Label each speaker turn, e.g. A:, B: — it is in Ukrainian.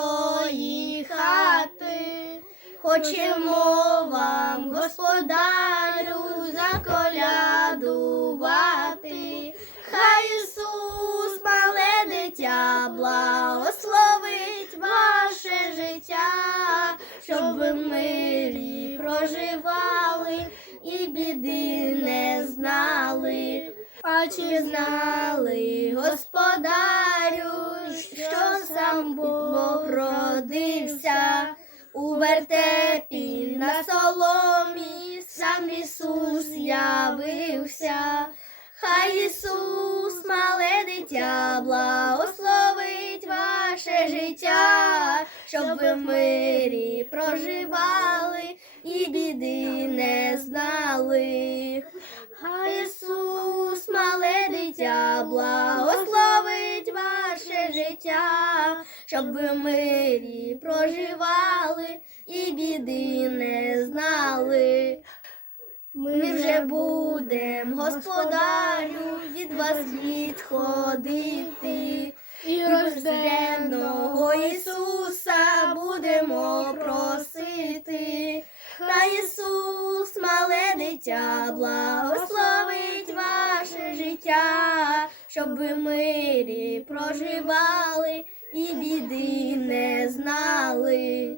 A: своїй хати, хочемо вам, господарю, заколядувати, хай Ісус, мале дитя, благословить ваше життя, щоб ви мирі проживали і біди не знали, а чи знали господа. Родився у вертепі на соломі, сам Ісус явився. Хай Ісус, мале дитя, благословить ваше життя, щоб ви в мирі проживали і біди не знали. Хай Ісус, мале дитя, благословить життя, щоб ви мирі проживали і біди не знали. Ми вже будем, господарю, від вас відходити. І рожденного Ісуса будемо просити. Хай Ісус, мале дитя, благословить ваше життя, щоб ми мирі проживали і біди не знали.